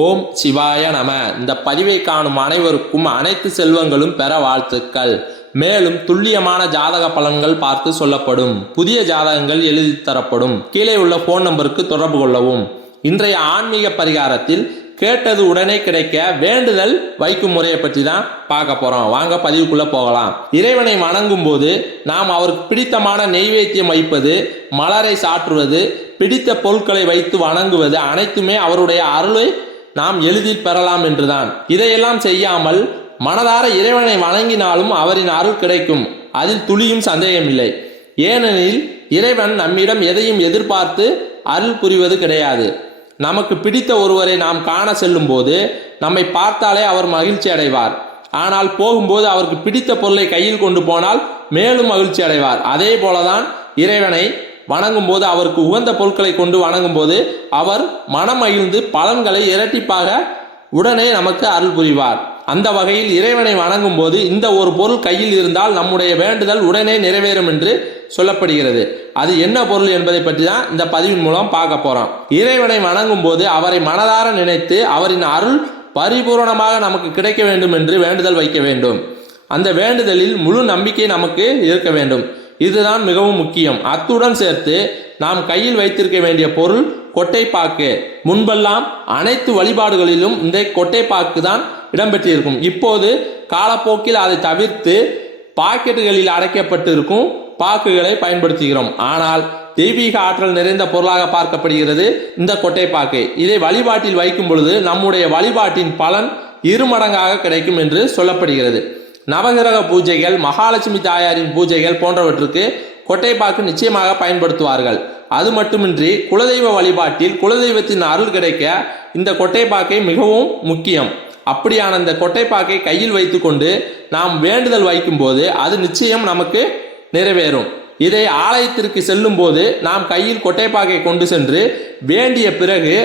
ஓம் சிவாய நம. இந்த பதிவை காணும் அனைவருக்கும் அனைத்து செல்வங்களும் பெற வாழ்த்துக்கள். மேலும் துல்லியமான ஜாதக பலன்கள் பார்த்து சொல்லப்படும். புதிய ஜாதகங்கள் எழுதி தரப்படும். கீழே உள்ள போன் நம்பருக்கு தொடர்பு கொள்ளவும். இன்றைய ஆன்மீக பரிகாரத்தில் கேட்டது உடனே கிடைக்க வேண்டுதல் வைக்கும் முறையை பற்றி தான் பார்க்க போறோம். வாங்க பதிவுக்குள்ள போகலாம். இறைவனை வணங்கும் போது நாம் அவருக்கு பிடித்தமான நெய்வேத்தியம் வைப்பது, மலரை சாற்றுவது, பிடித்த பொருட்களை வைத்து வணங்குவது அனைத்துமே அவருடைய அருளை நாம் எளிதில் பெறலாம் என்றுதான். இதையெல்லாம் செய்யாமல் மனதார இறைவனை வணங்கினாலும் அவரின் அருள் கிடைக்கும். அதில் துளியும் சந்தேகமில்லை. ஏனெனில் இறைவன் நம்மிடம் எதையும் எதிர்பார்த்து அருள் புரிவது கிடையாது. நமக்கு பிடித்த ஒருவரை நாம் காண செல்லும் போது நம்மை பார்த்தாலே அவர் மகிழ்ச்சி அடைவார். ஆனால் போகும்போது அவருக்கு பிடித்த பொருளை கையில் கொண்டு போனால் மேலும் மகிழ்ச்சி அடைவார். அதே போலதான் இறைவனை வணங்கும் போது அவருக்கு உகந்த பொருட்களை கொண்டு வணங்கும் போது அவர் மனம் மகிழ்ந்து பலன்களை இரட்டிப்பாக உடனே நமக்கு அருள் புரிவார். அந்த வகையில் இறைவனை வணங்கும் போது இந்த ஒரு பொருள் கையில் இருந்தால் நம்முடைய வேண்டுதல் உடனே நிறைவேறும் என்று சொல்லப்படுகிறது. அது என்ன பொருள் என்பதை பற்றி தான் இந்த பதிவின் மூலம் பார்க்க போறோம். இறைவனை வணங்கும் போது அவரை மனதார நினைத்து அவரின் அருள் பரிபூரணமாக நமக்கு கிடைக்க வேண்டும் என்று வேண்டுதல் வைக்க வேண்டும். அந்த வேண்டுதலில் முழு நம்பிக்கை நமக்கு இருக்க வேண்டும். இதுதான் மிகவும் முக்கியம். அத்துடன் சேர்த்து நாம் கையில் வைத்திருக்க வேண்டிய பொருள் கொட்டைப்பாக்கு. முன்பெல்லாம் அனைத்து வழிபாடுகளிலும் இந்த கொட்டைப்பாக்கு தான் இடம்பெற்றிருக்கும். இப்போது காலப்போக்கில் அதை தவிர்த்து பாக்கெட்டுகளில் அடைக்கப்பட்டிருக்கும் பாக்குகளை பயன்படுத்துகிறோம். ஆனால் தெய்வீக ஆற்றல் நிறைந்த பொருளாக பார்க்கப்படுகிறது இந்த கொட்டைப்பாக்கு. இதை வழிபாட்டில் வைக்கும் பொழுது நம்முடைய வழிபாட்டின் பலன் இருமடங்காக கிடைக்கும் என்று சொல்லப்படுகிறது. நவகிரக பூஜைகள், மகாலட்சுமி தாயாரின் பூஜைகள் போன்றவற்றுக்கு கொட்டைப்பாக்கு நிச்சயமாக பயன்படுத்துவார்கள். அது மட்டுமின்றி குலதெய்வ வழிபாட்டில் குலதெய்வத்தின் அருள் கிடைக்க இந்த கொட்டைப்பாக்கை மிகவும் முக்கியம். அப்படியான இந்த கொட்டைப்பாக்கை கையில் வைத்துக்கொண்டு நாம் வேண்டுதல் வைக்கும் போது அது நிச்சயம் நமக்கு நிறைவேறும். இதை ஆலயத்திற்கு செல்லும் போது நாம் கையில் கொட்டைப்பாக்கை கொண்டு சென்று வேண்டிய பிறகு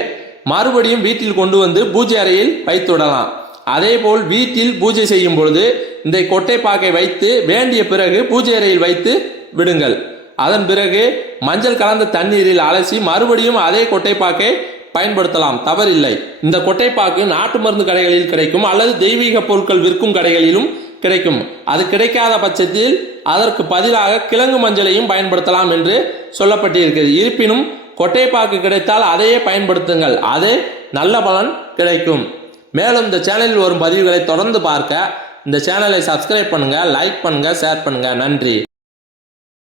மறுபடியும் வீட்டில் கொண்டு வந்து பூஜை அறையில் வைத்து விடலாம். அதேபோல் வீட்டில் பூஜை செய்யும் பொழுது இந்த கொட்டைப்பாக்கை வைத்து வேண்டிய பிறகு பூஜை அறையில் வைத்து விடுங்கள். அதன் பிறகு மஞ்சள் கலந்த தண்ணீரில் அலசி மறுபடியும் அதே கொட்டைப்பாக்கை பயன்படுத்தலாம், தவறில்லை. இந்த கொட்டைப்பாக்கு நாட்டு மருந்து கடைகளில் கிடைக்கும், அல்லது தெய்வீக பொருட்கள் விற்கும் கடைகளிலும் கிடைக்கும். அது கிடைக்காத பட்சத்தில் அதற்கு பதிலாக கிழங்கு மஞ்சளையும் பயன்படுத்தலாம் என்று சொல்லப்பட்டிருக்கிறது. இருப்பினும் கொட்டைப்பாக்கு கிடைத்தால் அதையே பயன்படுத்துங்கள், அதே நல்ல பலன் கிடைக்கும். மேலும் இந்த சேனலில் வரும் பதிவுகளை தொடர்ந்து பார்க்க இந்த சேனலை சப்ஸ்கிரைப் பண்ணுங்க, லைக் பண்ணுங்க, ஷேர் பண்ணுங்க. நன்றி.